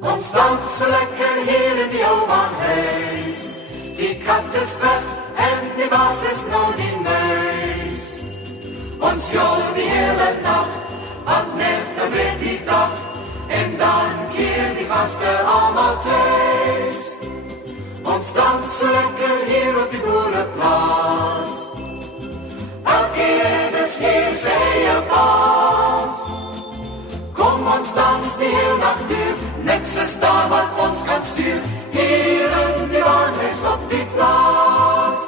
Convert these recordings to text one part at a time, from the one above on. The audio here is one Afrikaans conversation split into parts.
Ons dans so lekker hier in die ou huis. Die kat is weg en die baas is nou die muis. Ons jol die hele nacht, want net nou weer die dag. En dan keer die gaste allemaal thuis. Ons dans so lekker hier op die boereplaas. Elkeen is hier sy eie baas. Kom ons dans die heel nacht duur, niks is daar wat ons kan stuur. Hier in die waanhuis op die plaas.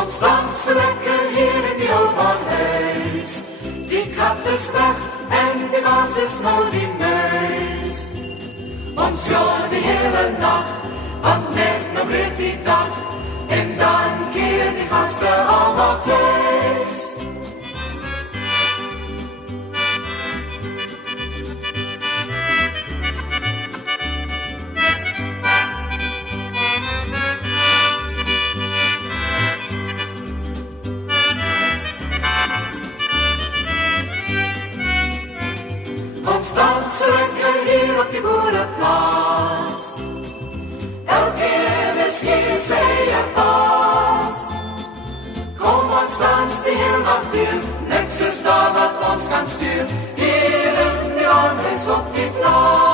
Ons dans so lekker hier in die ou huis. Die kat is weg en die baas is nou die muis. Ons jol die hele nacht, want net nou breek die dag. En dan keer die gaste allemaal thuis. Ons dans so lekker hier op die boereplaas. Elkeen is hier sy eie baas. Kom ons dans die heel nacht duur, niks is daar wat ons kan stuur. Hier in die waanhuis op die plaas.